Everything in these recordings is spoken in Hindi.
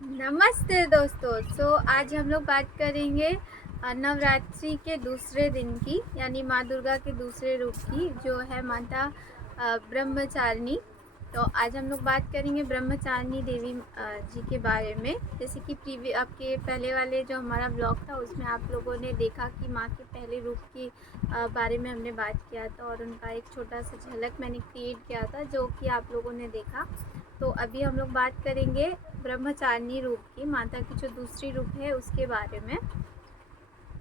नमस्ते दोस्तों। आज हम लोग बात करेंगे नवरात्रि के दूसरे दिन की, यानी माँ दुर्गा के दूसरे रूप की, जो है माता ब्रह्मचारिणी। तो आज हम लोग बात करेंगे ब्रह्मचारिणी देवी जी के बारे में। जैसे कि आपके पहले वाले जो हमारा ब्लॉग था उसमें आप लोगों ने देखा कि माँ के पहले रूप के बारे में हमने बात किया था, और उनका एक छोटा सा झलक मैंने क्रिएट किया था जो कि आप लोगों ने देखा। तो अभी हम लोग बात करेंगे ब्रह्मचारिणी रूप की, माता की जो दूसरी रूप है उसके बारे में।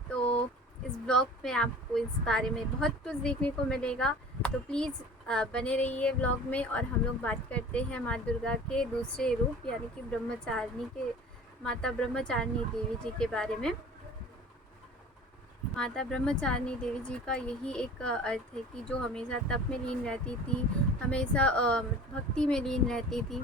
तो इस ब्लॉग में आपको इस बारे में बहुत कुछ देखने को मिलेगा, तो प्लीज़ बने रहिए ब्लॉग में। और हम लोग बात करते हैं माँ दुर्गा के दूसरे रूप यानी कि ब्रह्मचारिणी के, माता ब्रह्मचारिणी देवी जी के बारे में। माता ब्रह्मचारिणी देवी जी का यही एक अर्थ है कि जो हमेशा तप में लीन रहती थी, हमेशा भक्ति में लीन रहती थी।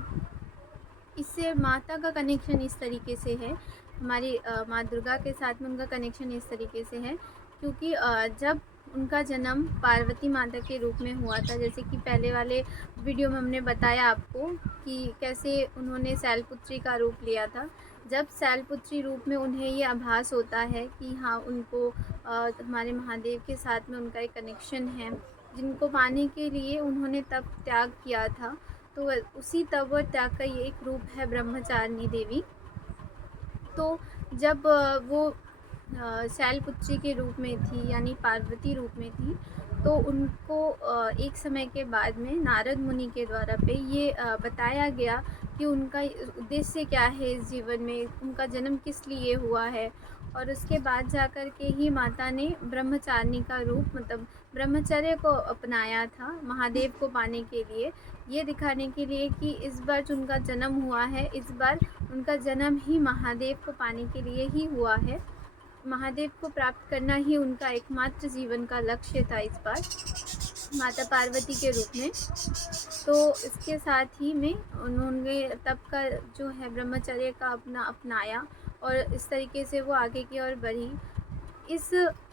इससे माता का कनेक्शन इस तरीके से है, हमारी माँ दुर्गा के साथ में उनका कनेक्शन इस तरीके से है क्योंकि जब उनका जन्म पार्वती माता के रूप में हुआ था, जैसे कि पहले वाले वीडियो में हमने बताया आपको कि कैसे उन्होंने शैलपुत्री का रूप लिया था। जब शैलपुत्री रूप में उन्हें ये आभास होता है कि हाँ, उनको हमारे महादेव के साथ में उनका एक कनेक्शन है, जिनको पाने के लिए उन्होंने तप त्याग किया था। तो उसी तप और त्याग का ये एक रूप है ब्रह्मचारिणी देवी। तो जब वो शैलपुत्री के रूप में थी, यानी पार्वती रूप में थी, तो उनको एक समय के बाद में नारद मुनि के द्वारा पे ये बताया गया कि उनका उद्देश्य क्या है इस जीवन में, उनका जन्म किस लिए हुआ है। और उसके बाद जाकर के ही माता ने ब्रह्मचारिणी का रूप, मतलब ब्रह्मचर्य को अपनाया था महादेव को पाने के लिए, ये दिखाने के लिए कि इस बार जो उनका जन्म हुआ है, इस बार उनका जन्म ही महादेव को पाने के लिए ही हुआ है। महादेव को प्राप्त करना ही उनका एकमात्र जीवन का लक्ष्य था इस बार, माता पार्वती के रूप में। तो इसके साथ ही में उन्होंने तब का जो है ब्रह्मचर्य का अपनाया, और इस तरीके से वो आगे की ओर बढ़ी। इस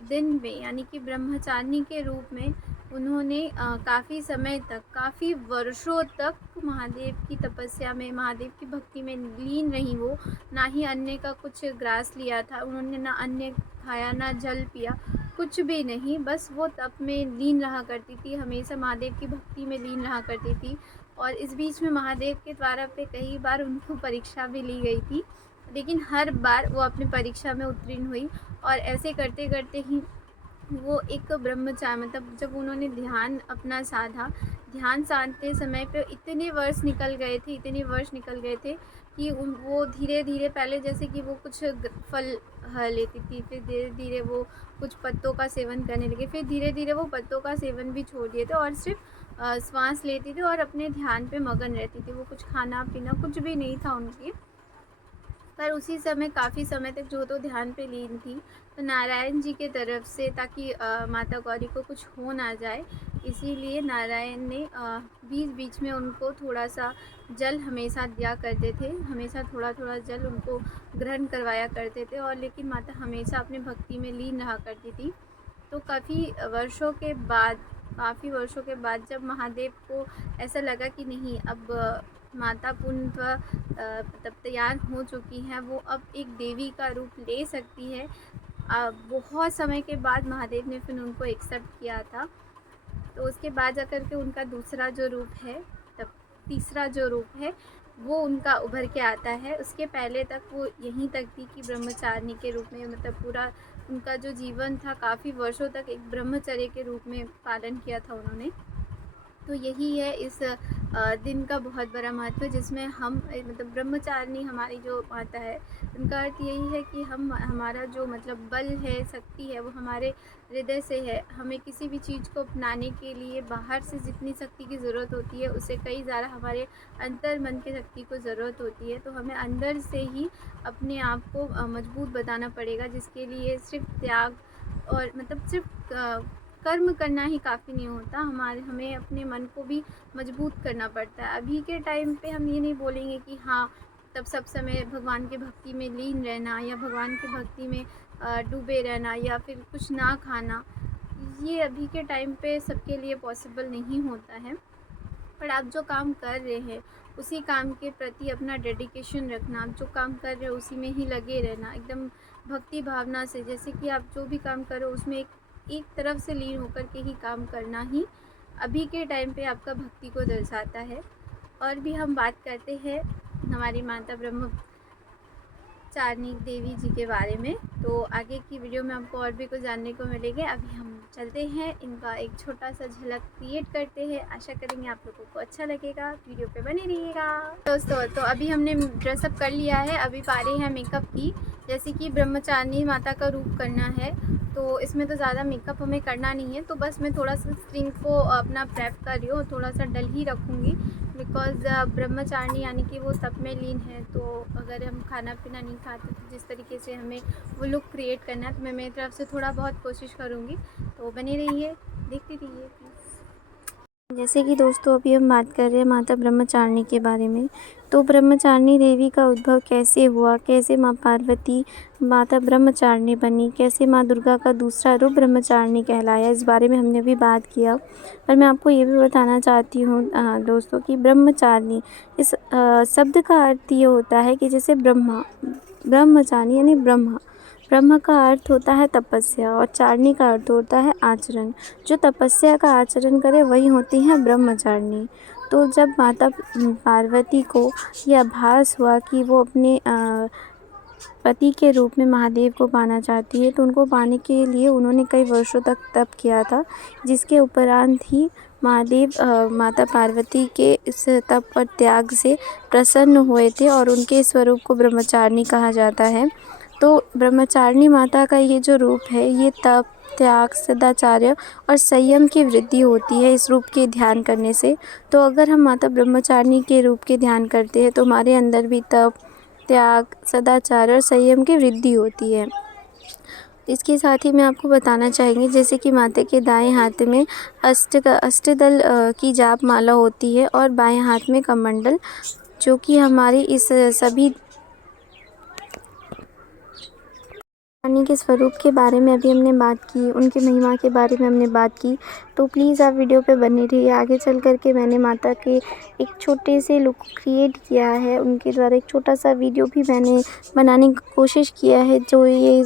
दिन में यानी कि ब्रह्मचारिणी के रूप में उन्होंने काफ़ी समय तक, काफ़ी वर्षों तक महादेव की तपस्या में, महादेव की भक्ति में लीन रही वो। ना ही अन्य का कुछ ग्रास लिया था उन्होंने, ना अन्य खाया, ना जल पिया, कुछ भी नहीं। बस वो तप में लीन रहा करती थी, हमेशा महादेव की भक्ति में लीन रहा करती थी। और इस बीच में महादेव के द्वारा पे कई बार उनको परीक्षा भी ली गई थी, लेकिन हर बार वो अपनी परीक्षा में उत्तीर्ण हुई। और ऐसे करते करते ही वो एक ब्रह्मचारी, मतलब जब उन्होंने ध्यान अपना साधा, ध्यान साधते समय पे इतने वर्ष निकल गए थे, इतने वर्ष निकल गए थे कि वो धीरे धीरे, पहले जैसे कि वो कुछ फल लेती थी, फिर धीरे धीरे वो कुछ पत्तों का सेवन करने लगे, फिर धीरे धीरे वो पत्तों का सेवन भी छोड़ दिए थे और सिर्फ श्वास लेती थी और अपने ध्यान पे मगन रहती थी। वो कुछ खाना पीना कुछ भी नहीं था उनकी। पर उसी समय काफ़ी समय तक जो तो ध्यान पे लीन थी, तो नारायण जी के तरफ से, ताकि माता गौरी को कुछ हो ना जाए, इसीलिए नारायण ने बीच बीच में उनको थोड़ा सा जल हमेशा दिया करते थे, हमेशा थोड़ा थोड़ा जल उनको ग्रहण करवाया करते थे। और लेकिन माता हमेशा अपनी भक्ति में लीन रहा करती थी। तो काफ़ी वर्षों के बाद जब महादेव को ऐसा लगा कि नहीं, अब माता पूर्णतः मतलब तैयार हो चुकी हैं, वो अब एक देवी का रूप ले सकती है। बहुत समय के बाद महादेव ने फिर उनको एक्सेप्ट किया था। तो उसके बाद जाकर के उनका दूसरा जो रूप है, तब तीसरा जो रूप है, वो उनका उभर के आता है। उसके पहले तक वो यहीं तक थी कि ब्रह्मचारिणी के रूप में, मतलब पूरा उनका जो जीवन था काफ़ी वर्षों तक एक ब्रह्मचर्य के रूप में पालन किया था उन्होंने। तो यही है इस दिन का बहुत बड़ा महत्व, जिसमें हम मतलब ब्रह्मचारिणी हमारी जो माता है, उनका अर्थ यही है कि हमारा जो मतलब बल है, शक्ति है, वो हमारे हृदय से है। हमें किसी भी चीज़ को अपनाने के लिए बाहर से जितनी शक्ति की ज़रूरत होती है, उससे कई ज़्यादा हमारे अंतर मन की शक्ति को ज़रूरत होती है। तो हमें अंदर से ही अपने आप को मजबूत बनाना पड़ेगा, जिसके लिए सिर्फ त्याग और मतलब सिर्फ कर्म करना ही काफ़ी नहीं होता, हमें अपने मन को भी मजबूत करना पड़ता है। अभी के टाइम पे हम ये नहीं बोलेंगे कि हाँ, तब सब समय भगवान की भक्ति में लीन रहना, या भगवान की भक्ति में डूबे रहना, या फिर कुछ ना खाना, ये अभी के टाइम पे सबके लिए पॉसिबल नहीं होता है। पर आप जो काम कर रहे हैं उसी काम के प्रति अपना डेडिकेशन रखना, आप जो काम कर रहे हो उसी में ही लगे रहना, एकदम भक्ति भावना से, जैसे कि आप जो भी काम करो उसमें एक तरफ से लीन होकर के ही काम करना ही अभी के टाइम पे आपका भक्ति को दर्शाता है। और भी हम बात करते हैं हमारी माता ब्रह्मचारिणी देवी जी के बारे में, तो आगे की वीडियो में आपको और भी कुछ जानने को मिलेंगे। अभी हम चलते हैं, इनका एक छोटा सा झलक क्रिएट करते हैं। आशा करेंगे आप लोगों को अच्छा लगेगा, वीडियो पे बने रहिएगा। दोस्तों तो अभी हमने ड्रेसअप कर लिया है, अभी पारी है मेकअप की। जैसे कि ब्रह्मचारिणी माता का रूप करना है तो इसमें तो ज़्यादा मेकअप हमें करना नहीं है, तो बस मैं थोड़ा सा स्किन को अपना प्रेप कर रही हूँ, थोड़ा सा डल ही रखूँगी बिकॉज़ ब्रह्मचारिणी यानी कि वो सब में लीन है। तो अगर हम खाना पीना नहीं खाते तो जिस तरीके से हमें वो लुक क्रिएट करना है, तो मैं मेरी तरफ से थोड़ा बहुत कोशिश करूँगी। तो बने रहिए, देखते रहिए प्लीज़। जैसे कि दोस्तों अभी हम बात कर रहे हैं माता ब्रह्मचारिणी के बारे में। तो ब्रह्मचारिणी देवी का उद्भव कैसे हुआ, कैसे माँ पार्वती माता ब्रह्मचारिणी बनी, कैसे माँ दुर्गा का दूसरा रूप ब्रह्मचारिणी कहलाया, इस बारे में हमने भी बात किया। पर मैं आपको ये भी बताना चाहती हूँ दोस्तों कि ब्रह्मचारिणी इस शब्द का अर्थ ये होता है कि जैसे ब्रह्मचारिणी यानी ब्रह्म का अर्थ होता है तपस्या और चारिणी का अर्थ होता है आचरण। जो तपस्या का आचरण करे वही होती हैं ब्रह्मचारिणी। तो जब माता पार्वती को यह आभास हुआ कि वो अपने पति के रूप में महादेव को पाना चाहती है, तो उनको पाने के लिए उन्होंने कई वर्षों तक तप किया था, जिसके उपरांत ही महादेव माता पार्वती के इस तप और त्याग से प्रसन्न हुए थे और उनके स्वरूप को ब्रह्मचारिणी कहा जाता है। तो ब्रह्मचारिणी माता का ये जो रूप है, ये तप, त्याग, सदाचार्य और संयम की वृद्धि होती है इस रूप के ध्यान करने से। तो अगर हम माता ब्रह्मचारिणी के रूप के ध्यान करते हैं तो हमारे अंदर भी तप, त्याग, सदाचार और संयम की वृद्धि होती है। इसके साथ ही मैं आपको बताना चाहूँगी जैसे कि माता के दाएं हाथ में अष्टदल की जाप माला होती है और बाएं हाथ में कमंडल, जो कि हमारी इस सभी रानी के स्वरूप के बारे में अभी हमने बात की, उनकी महिमा के बारे में हमने बात की। तो प्लीज़ आप वीडियो पे बने रहिए। आगे चल कर के मैंने माता के एक छोटे से लुक क्रिएट किया है, उनके द्वारा एक छोटा सा वीडियो भी मैंने बनाने की कोशिश किया है, जो ये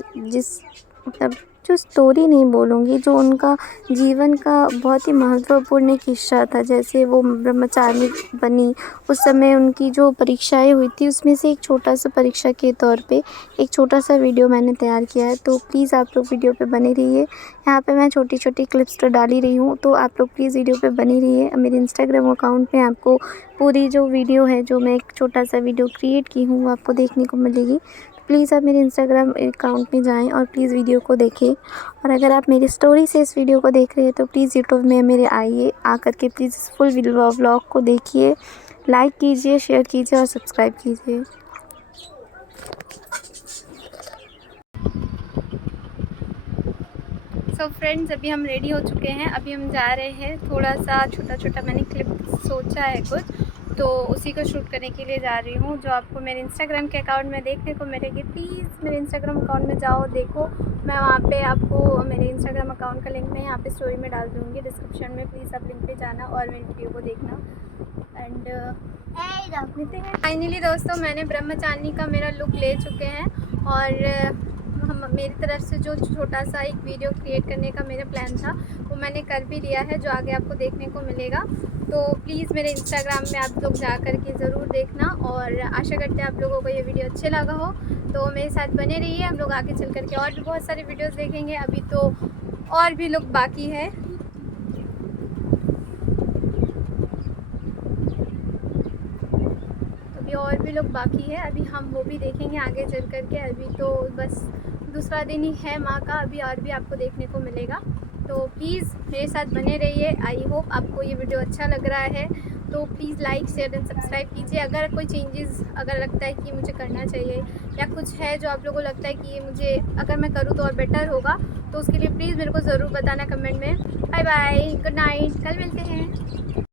मतलब जो स्टोरी नहीं बोलूँगी, जो उनका जीवन का बहुत ही महत्वपूर्ण एक हिस्सा था। जैसे वो ब्रह्मचारिणी बनी, उस समय उनकी जो परीक्षाएं हुई थी, उसमें से एक छोटा सा परीक्षा के तौर पे एक छोटा सा वीडियो मैंने तैयार किया है। तो प्लीज़ आप लोग वीडियो पे बने रहिए। यहाँ पे मैं छोटी छोटी क्लिप्स तो डाल ही रही हूँ, तो आप लोग प्लीज़ वीडियो पे बने रहिए। मेरे इंस्टाग्राम अकाउंट में आपको पूरी जो वीडियो है, जो मैं एक छोटा सा वीडियो क्रिएट की हूँ, वो आपको देखने को मिलेगी। प्लीज़ आप मेरे इंस्टाग्राम अकाउंट में जाएं और प्लीज़ वीडियो को देखें। और अगर आप मेरी स्टोरी से इस वीडियो को देख रहे हैं तो प्लीज़ यूट्यूब में मेरे आइए, आकर के प्लीज़ फुल व्लॉग को देखिए, लाइक कीजिए, शेयर कीजिए और सब्सक्राइब कीजिए। सो फ्रेंड्स अभी हम रेडी हो चुके हैं, अभी हम जा रहे हैं। थोड़ा सा छोटा मैंने क्लिप सोचा है कुछ, तो उसी को शूट करने के लिए जा रही हूँ, जो आपको मेरे इंस्टाग्राम के अकाउंट में देखने को मिलेगी। प्लीज़ मेरे इंस्टाग्राम अकाउंट में जाओ, देखो। मैं वहाँ पे आपको मेरे इंस्टाग्राम अकाउंट का लिंक मैं यहाँ पे स्टोरी में डाल दूँगी डिस्क्रिप्शन में। प्लीज़ आप लिंक पे जाना और मेरी वीडियो को देखना। एंड देखते हैं। फाइनली दोस्तों मैंने ब्रह्मचारिणी का मेरा लुक ले चुके हैं और हम मेरी तरफ से जो छोटा सा एक वीडियो क्रिएट करने का मेरा प्लान था वो मैंने कर भी लिया है, जो आगे आपको देखने को मिलेगा। तो प्लीज़ मेरे इंस्टाग्राम में आप लोग जा कर के ज़रूर देखना और आशा करते हैं आप लोगों को ये वीडियो अच्छे लगा हो। तो मेरे साथ बने रहिए, हम लोग आगे चल कर के और भी बहुत सारे वीडियोज़ देखेंगे। अभी तो और भी लोग बाकी है। और भी लोग बाकी है, अभी हम वो भी देखेंगे आगे चल कर के। अभी तो बस दूसरा दिन ही है माँ का, अभी और भी आपको देखने को मिलेगा। तो प्लीज़ मेरे साथ बने रहिए। आई होप आपको ये वीडियो अच्छा लग रहा है, तो please like, share and subscribe कीजिए। अगर कोई चेंजेस अगर लगता है कि मुझे करना चाहिए या कुछ है जो आप लोगों को लगता है कि ये मुझे अगर मैं करूँ तो और बेटर होगा, तो उसके लिए प्लीज़ मेरे को ज़रूर बताना कमेंट में। बाय बाय, गुड नाइट, कल मिलते हैं।